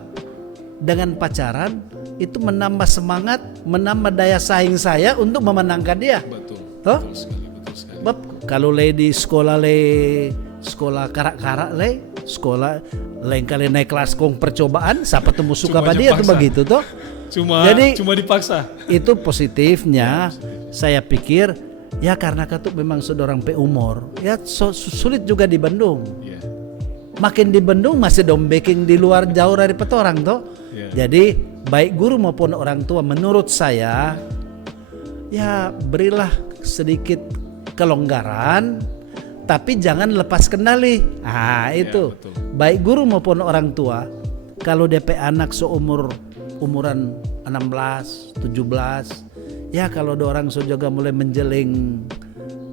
dengan pacaran itu menambah semangat, menambah daya saing saya untuk memenangkan dia. Betul. Toh? Betul sekali, betul sekali. Bab, kalau le di sekolah karak-karak sekolah lain kali naik kelas kong percobaan, siapa temu suka Cuma pada dia tuh dipaksa. begitu toh. Cuma Jadi- dipaksa. Itu positifnya. Saya pikir ya karena ketuk memang seorang pe umur, ya sulit juga di Bandung. Iya. Makin di Bandung masih dombeking di luar jauh dari petorang toh. Iya. Jadi baik guru maupun orang tua menurut saya ya berilah sedikit kelonggaran tapi jangan lepas kendali. Itu. betul. Baik guru maupun orang tua kalau DP anak umuran 16, 17 ya kalau ada orang so juga mulai menjeling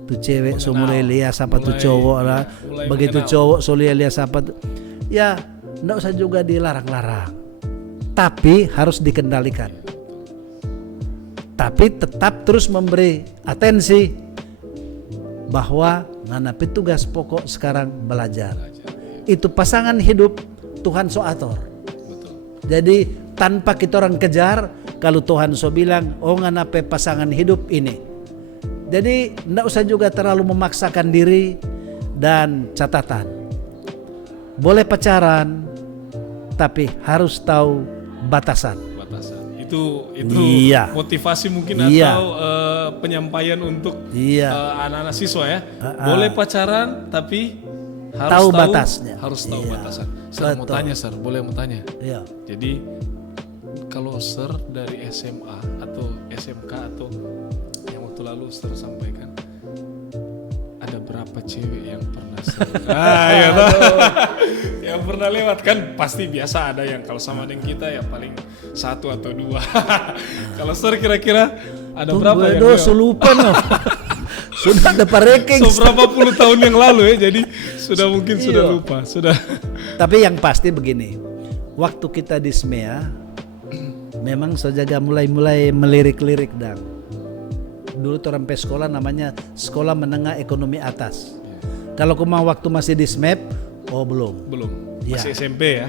tuh cewek so mulai lihat siapa tuh Mulai- cowok lah. mulai Begitu mengenal. cowok so lihat siapa tuh. Ya enggak usah juga dilarang-larang. Tapi harus dikendalikan. Tapi tetap terus memberi atensi bahwa nganapi tugas pokok sekarang belajar. Itu pasangan hidup Tuhan so atur. Betul. Jadi tanpa kita orang kejar, kalau Tuhan so bilang, oh nganape pasangan hidup ini. Jadi enggak usah juga terlalu memaksakan diri dan catatan. Boleh pacaran, tapi harus tahu batasan. Batasan. Itu Iya. motivasi mungkin Iya. atau penyampaian untuk Iya. anak-anak siswa ya. Boleh pacaran tapi harus Tahu batasnya. Harus tahu Iya. batasan. Sir mau Betul. tanya, Sir, boleh mau tanya. Iya. Jadi kalau Sir dari SMA atau SMK atau yang waktu lalu Sir sampaikan, ada berapa cewek yang pernah Sir ya toh. Yang pernah lewat kan pasti biasa ada yang kalau sama dengan kita ya paling satu atau dua. Kalau Sir kira-kira ada berapa yang lewat? lupa no. Sudah ada pareking. So berapa puluh tahun yang lalu ya, jadi sudah mungkin sudah Iya. lupa, sudah. Tapi yang pasti begini, waktu kita di SMEA, memang sajaga mulai melirik-lirik dan dulu orang pe sekolah namanya Sekolah Menengah Ekonomi Atas. Kalau kemau waktu masih di SMEP, oh belum. Belum, Iya. masih SMP ya,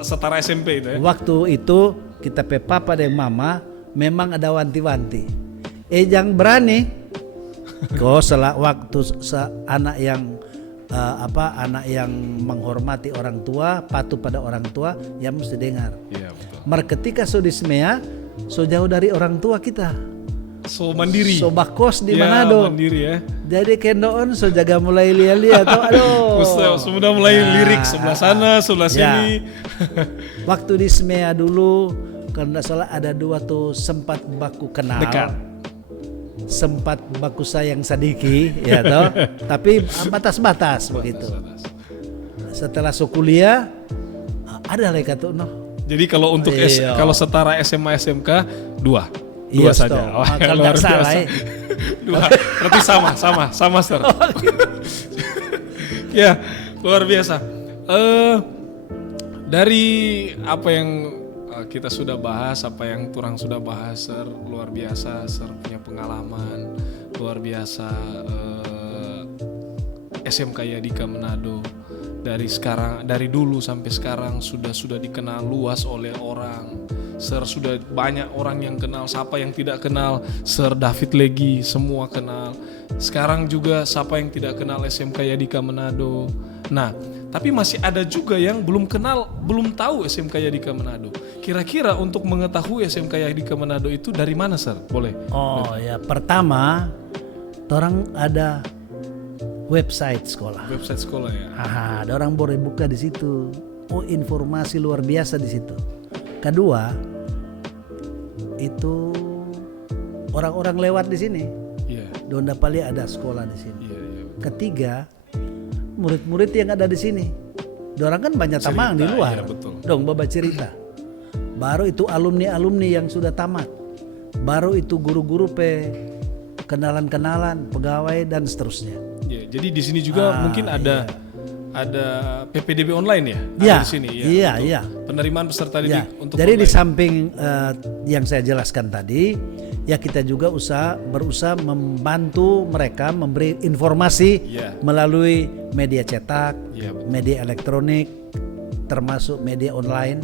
setara SMP itu ya. Waktu itu kita pe papa dan mama memang ada wanti-wanti. Jangan berani. Kau waktu anak yang anak yang menghormati orang tua, patuh pada orang tua, ya mesti dengar. Iya betul. Ketika so di SMEA, so jauh dari orang tua kita. So mandiri. So bakos di Ya, Manado. mandiri ya. Jadi kendoon so jaga mulai lihat-lihat tuh, aduh. Sudah mulai lirik sebelah sana, sebelah Ya. sini. Waktu di SMEA dulu, kalau tidak salah ada dua tuh sempat baku kenal. Dekat. Sempat baku sayang sadiki, ya toh. Tapi batas-batas begitu. Setelah so kuliah, ada lagi tuh no. Jadi kalau untuk Iya. kalau setara SMA SMK dua Iya, saja. toh. Oh, Kalau luar nggak salah, biasa. ya. Dua. Berarti sama Sir. Ya, luar biasa. Dari apa yang kita sudah bahas, apa yang Turang sudah bahas, Sir, luar biasa. Sir punya pengalaman luar biasa. SMK Yadika Manado dari dulu sampai sekarang sudah dikenal luas oleh orang. Sir sudah banyak orang yang kenal, siapa yang tidak kenal Sir David Legi semua kenal. Sekarang juga siapa yang tidak kenal SMK Yadika Manado. Nah, tapi masih ada juga yang belum kenal, belum tahu SMK Yadika Manado. Kira-kira untuk mengetahui SMK Yadika Manado itu dari mana, Sir? Boleh? Oh ya, pertama, orang ada website sekolah. Website sekolah ya. Ada orang boleh buka di situ. Oh, informasi luar biasa di situ. Kedua, itu orang-orang lewat di sini. Iya. Donda Pali ada sekolah di sini. Iya. Ketiga, murid-murid yang ada di sini. Dorang kan banyak Cerita, tamang di luar. iya, betul. Dong baba cerita. Baru itu alumni-alumni yang sudah tamat. Baru itu guru-guru kenalan-kenalan, pegawai dan seterusnya. Iya, jadi di sini juga mungkin ada PPDB online ya? Iya, Ada di sini ya. iya, untuk iya. Penerimaan peserta Ya, didik untuk jadi di online. samping yang saya jelaskan tadi, ya kita juga berusaha membantu mereka memberi informasi Iya. melalui media cetak, Iya, betul. media elektronik, termasuk media online.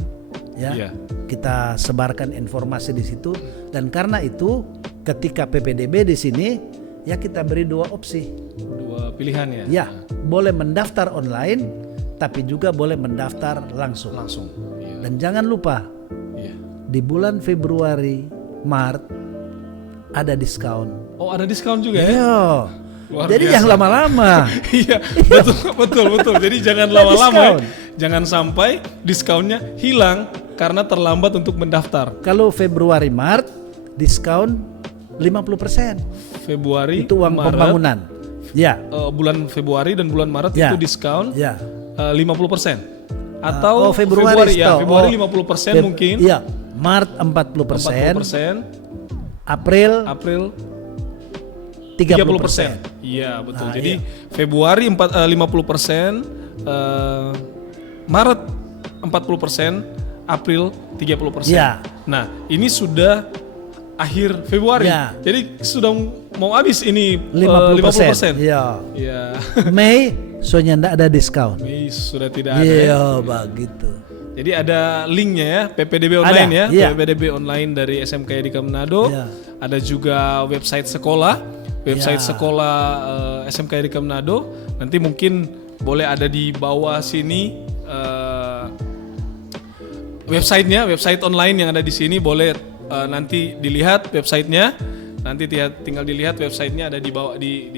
Ya, Iya. kita sebarkan informasi di situ. Dan karena itu, ketika PPDB di sini, ya kita beri dua opsi. Dua pilihan ya? Ya, boleh mendaftar online, tapi juga boleh mendaftar langsung. Langsung. Iya. Dan jangan lupa, Iya. di bulan Februari, Maret ada diskon. Oh, ada diskon juga ya? Iya. Luar Jadi biasa. jangan lama-lama. Iya, betul. Jadi jangan Ada lama-lama ya. diskon. Jangan sampai diskonnya hilang karena terlambat untuk mendaftar. Kalau Februari, Maret diskon 50%. Februari, Itu uang Maret, pembangunan. Ya. bulan Februari dan bulan Maret Ya. itu diskon Ya. 50%. Atau Februari ya, stop. Februari 50% mungkin. Iya, Maret 40%, 40%, April April 30%. 30%. Iya, betul. Ah, Jadi Februari 50%, Maret 40%, April 30%. Ya. Nah, ini sudah akhir Februari. Ya. Jadi sudah mau habis ini 50%. Iya. Iya. Mei soalnya enggak ada diskon. Ini sudah tidak ada. Ya. Iya, begitu. Jadi ada linknya ya, PPDB online ya, iya. PPDB online dari SMK Yadika Manado. Iya. Ada juga website sekolah, website Iya. sekolah SMK Yadika Manado. Nanti mungkin boleh ada di bawah sini websitenya, website online yang ada di sini boleh nanti dilihat websitenya. Nanti tinggal dilihat websitenya ada di bawah di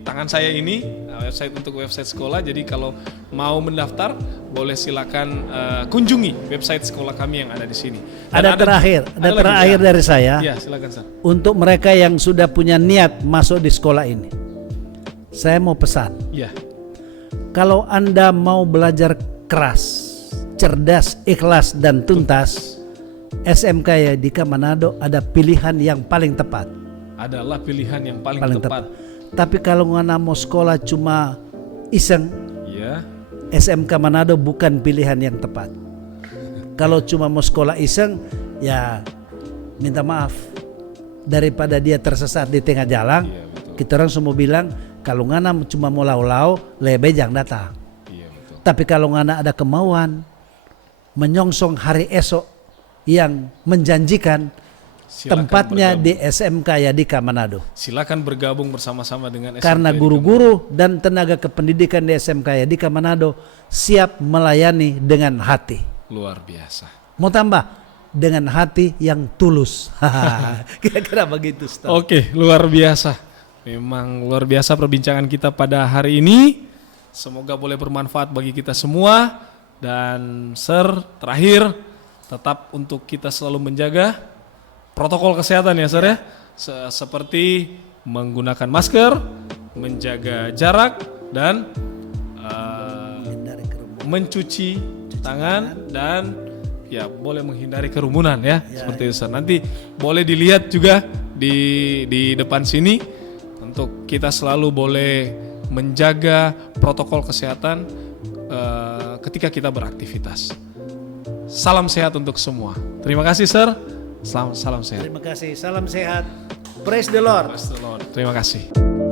tangan saya ini, website untuk website sekolah. Jadi kalau mau mendaftar boleh silakan kunjungi website sekolah kami yang ada di sini. Dan Ada terakhir lagi, dari saya. ya silakan Sir. Untuk mereka yang sudah punya niat masuk di sekolah ini, saya mau pesan, Ya, kalau Anda mau belajar keras, cerdas, ikhlas, dan tuntas, SMK Yadika Manado ada pilihan yang paling tepat. adalah pilihan yang paling tepat. Tapi kalau Anda mau sekolah cuma iseng, Ya, SMK Manado bukan pilihan yang tepat. Kalau cuma mau sekolah iseng, ya minta maaf. Daripada dia tersesat di tengah jalan, iya betul. kita orang semua bilang, kalau ngana cuma mau lau-lau, lebih jangan datang. Iya betul. Tapi kalau ngana ada kemauan, menyongsong hari esok yang menjanjikan, Silakan tempatnya bergabung. di SMK Yadika Manado. Silakan bergabung bersama-sama dengan SMK Karena Yadika guru-guru dan tenaga kependidikan di SMK Yadika Manado siap melayani dengan hati. Manado. Luar biasa. Mau tambah dengan hati yang tulus. Kira-kira begitu, Ustaz. Oke, luar biasa. Memang luar biasa perbincangan kita pada hari ini. Semoga boleh bermanfaat bagi kita semua. Dan Sir, terakhir tetap untuk kita selalu menjaga protokol kesehatan ya Sir ya. Seperti menggunakan masker, menjaga jarak dan Hindari kerumunan. mencuci tangan dan ya boleh menghindari kerumunan ya, seperti itu Sir. Nanti boleh dilihat juga di depan sini untuk kita selalu boleh menjaga protokol kesehatan ketika kita beraktivitas. Salam sehat untuk semua. Terima kasih Sir. Salam sehat. Terima kasih. Salam sehat. Praise the Lord. Praise the Lord. Terima kasih.